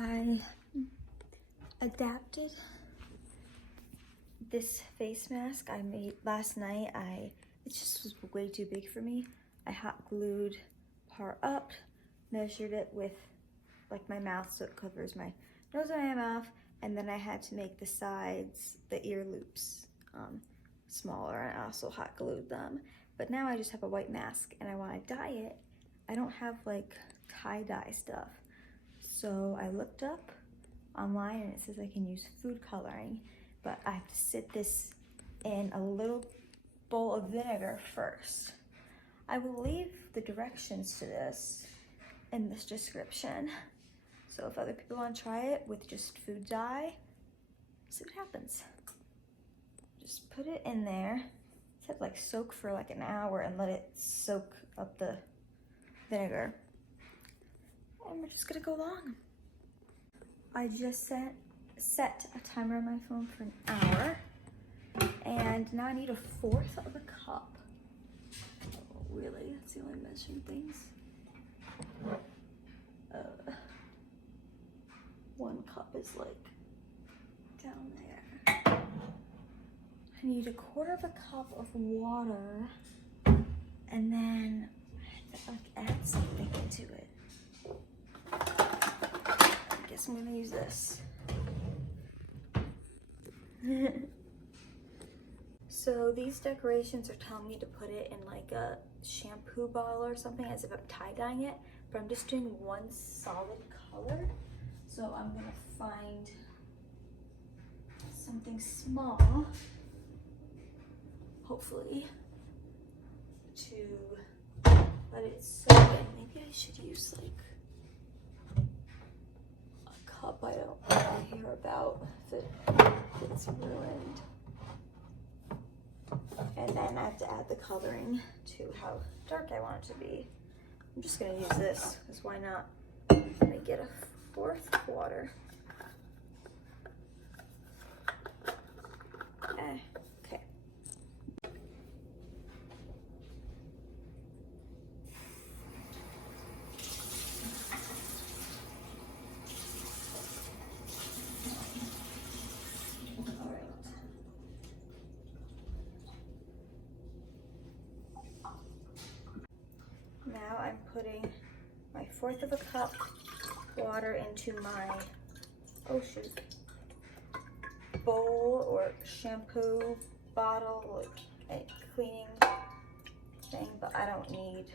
I adapted this face mask I made last night. It just was way too big for me. I hot glued part up, measured it with like my mouth so it covers my nose and my mouth, and then I had to make the sides, the ear loops, smaller, and I also hot glued them. But now I just have a white mask and I want to dye it. I don't have like tie-dye stuff. So I looked up online and it says I can use food coloring, but I have to sit this in a little bowl of vinegar first. I will leave the directions to this in this description. So if other people want to try it with just food dye, see what happens. Just put it in there. It said like soak for like an hour and let it soak up the vinegar. And we're just gonna go along. I just set a timer on my phone for an hour, and now I need 1/4 of a cup. Oh, really? That's the only measuring things. 1 cup is like down there. I need 1/4 of a cup of water, and then I have to like add something into it. I guess I'm gonna use this. So these decorations are telling me to put it in like a shampoo bottle or something as if I'm tie-dyeing it, but I'm just doing one solid color. So I'm gonna find something small, hopefully, to let it soak in. Maybe I should use like a cup I don't hear about if it's ruined. And then I have to add the coloring to how dark I want it to be. I'm just gonna use this, because why not? Let me get 1/4 water. Okay. Now I'm putting my 1/4 of a cup water into my, bowl or shampoo bottle, like a cleaning thing, but I don't need,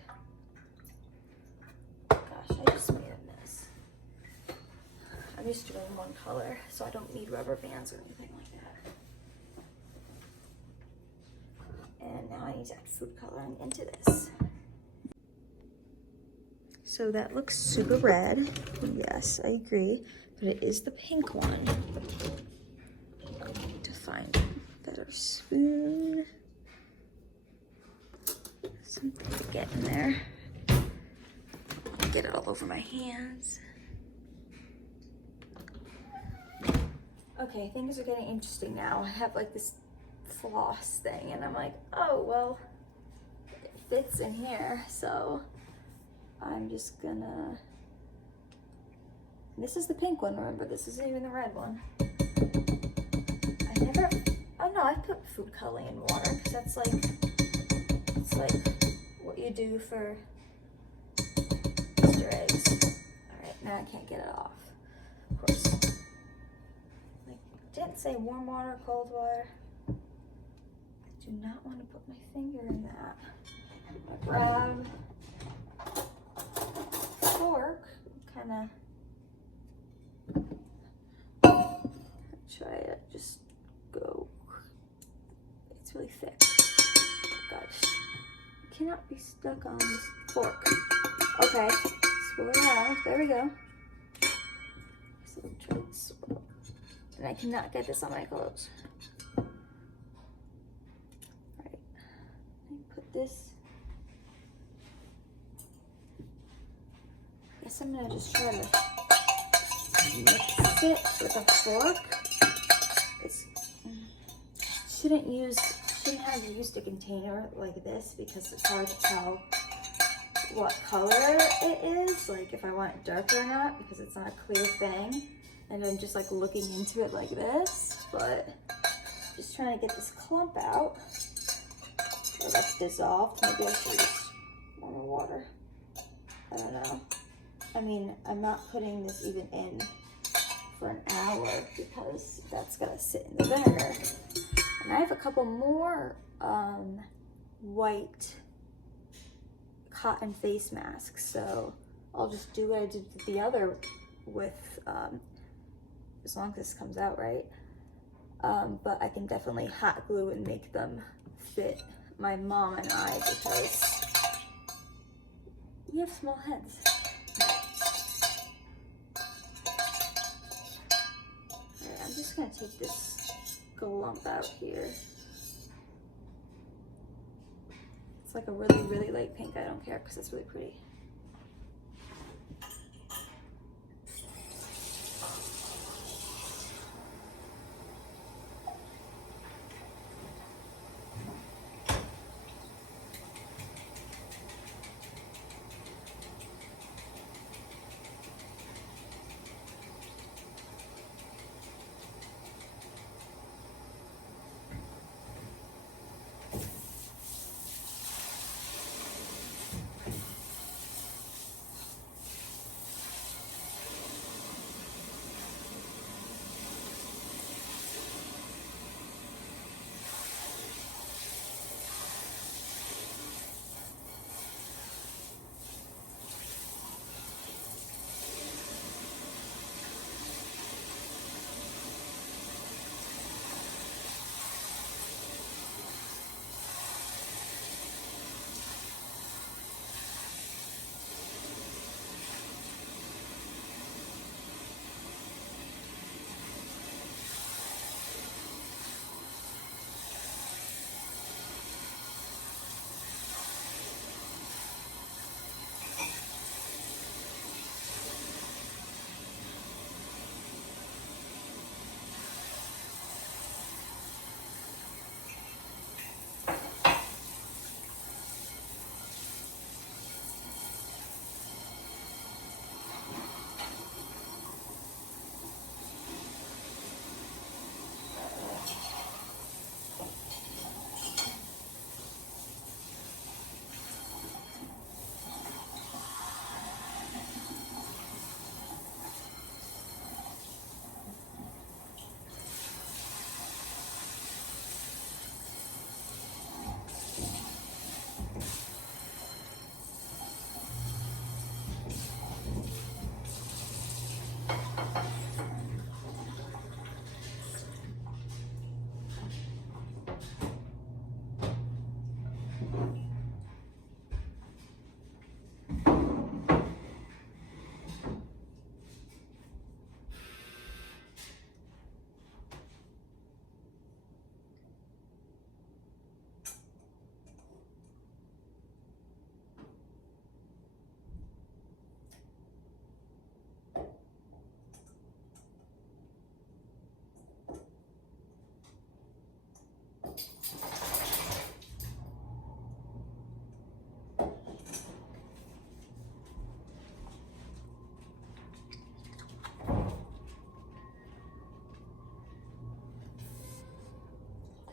gosh, I just made a mess. I'm just doing one color, so I don't need rubber bands or anything like that. And now I need to add food coloring into this. So that looks super red. Yes, I agree, but it is the pink one. I need to find a better spoon. Something to get in there. Get it all over my hands. Okay, things are getting interesting now. I have like this floss thing and I'm like, oh, well, it fits in here, so I'm just gonna, this is the pink one, remember, this isn't even the red one. Oh no, I put food coloring in water, because that's like, it's like what you do for Easter eggs. All right, now I can't get it off, of course. Like, didn't say warm water, cold water. I do not want to put my finger in that. I grab fork, kind of try it, just go. It's really thick. Gosh, it cannot be stuck on this fork. Okay, swirl it around. There we go. So try to swirl. And I cannot get this on my clothes. All right, put this. Guess I'm gonna just try to mix it with a fork. Shouldn't have used a container like this because it's hard to tell what color it is, like if I want it darker or not, because it's not a clear thing. And I'm just like looking into it like this, but just trying to get this clump out. Oh, that's dissolved. Maybe I should use more water. I don't know. I mean, I'm not putting this even in for an hour because that's gonna sit in the vinegar. And I have a couple more white cotton face masks, so I'll just do what I did with the other with, as long as this comes out right. But I can definitely hot glue and make them fit my mom and I because we have small heads. Alright, I'm just gonna take this glump out here. It's like a really, really light pink. I don't care because it's really pretty.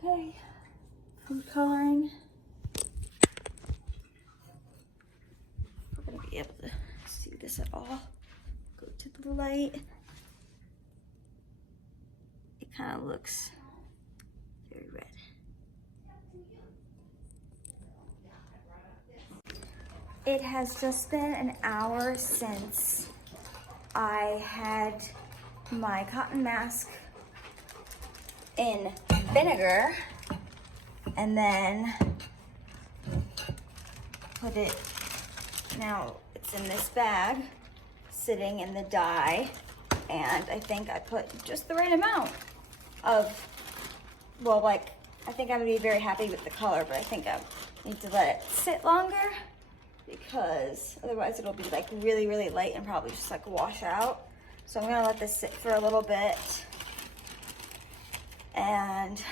Okay, food coloring. We're gonna be able to see this at all. Go to the light. It kind of looks very red. It has just been an hour since I had my cotton mask in vinegar and then put it, now it's in this bag sitting in the dye, and I think I put just the right amount of, well, like, I think I'm gonna be very happy with the color, but I think I need to let it sit longer because otherwise it'll be like really, really light and probably just like wash out. So I'm gonna let this sit for a little bit and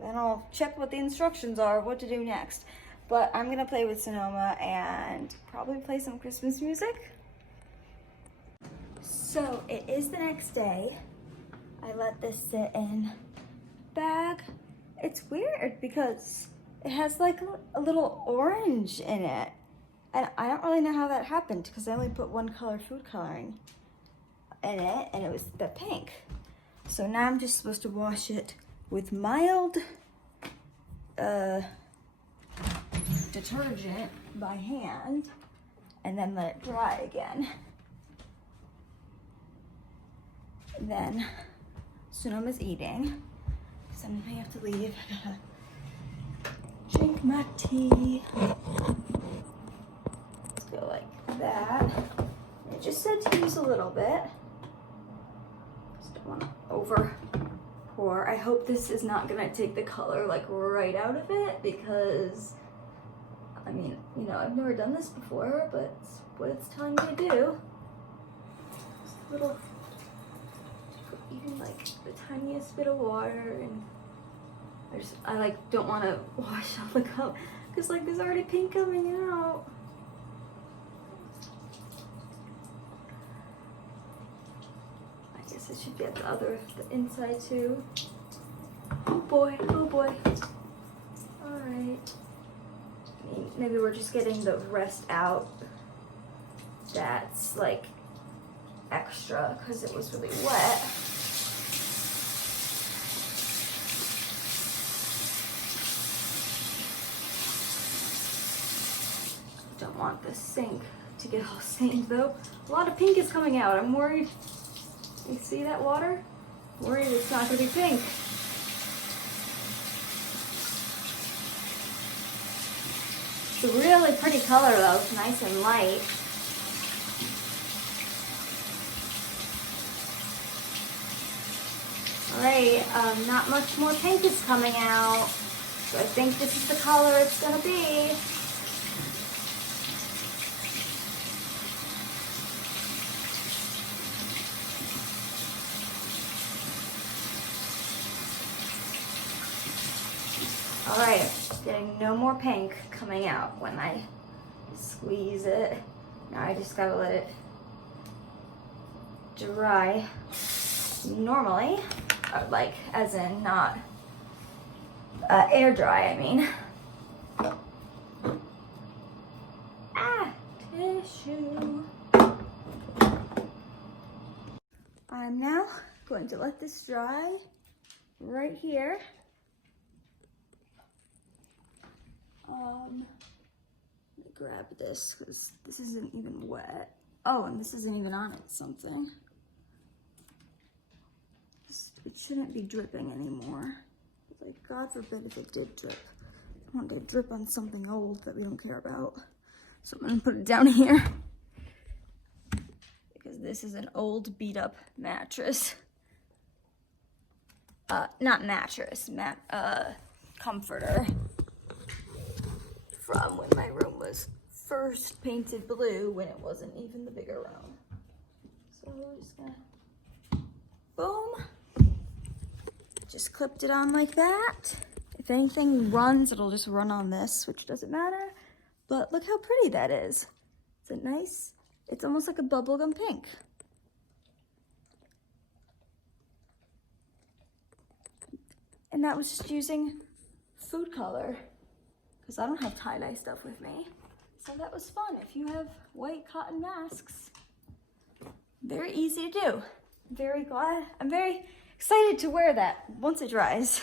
then I'll check what the instructions are, what to do next. But I'm gonna play with Sonoma and probably play some Christmas music. So it is the next day. I let this sit in bag. It's weird because it has like a little orange in it. And I don't really know how that happened because I only put one color food coloring in it and it was the pink. So now I'm just supposed to wash it with mild detergent by hand and then let it dry again. And then Sonoma's eating, so I have to leave. I gotta drink my tea. Let's go like that. It just said to use a little bit. Just don't want to over pour. I hope this is not gonna take the color like right out of it because, I mean, you know, I've never done this before, but it's what it's telling me to do. Just a little, even like the tiniest bit of water, and I like don't want to wash off the cup because like there's already pink coming out. I guess it should get the inside too. Oh boy, oh boy. All right. Maybe we're just getting the rest out that's like extra because it was really wet. Don't want the sink to get all stained though. A lot of pink is coming out. I'm worried. You see that water? Worried it's not gonna be pink. It's a really pretty color though. It's nice and light. Alright, not much more pink is coming out. So I think this is the color it's gonna be. Alright, getting no more pink coming out when I squeeze it. Now I just gotta let it dry normally, like as in not air dry, I mean. Ah, tissue. I'm now going to let this dry right here. Let me grab this because this isn't even wet. Oh, and this isn't even on it, something. It shouldn't be dripping anymore. Like, God forbid if it did drip. I don't want it to drip on something old that we don't care about. So I'm gonna put it down here. Because this is an old beat up mattress. Not mattress, comforter. From when my room was first painted blue when it wasn't even the bigger room. So we're just gonna, boom. Just clipped it on like that. If anything runs, it'll just run on this, which doesn't matter. But look how pretty that is. Is it nice? It's almost like a bubblegum pink. And that was just using food color, because I don't have tie-dye stuff with me. So that was fun. If you have white cotton masks, very easy to do. I'm very excited to wear that once it dries.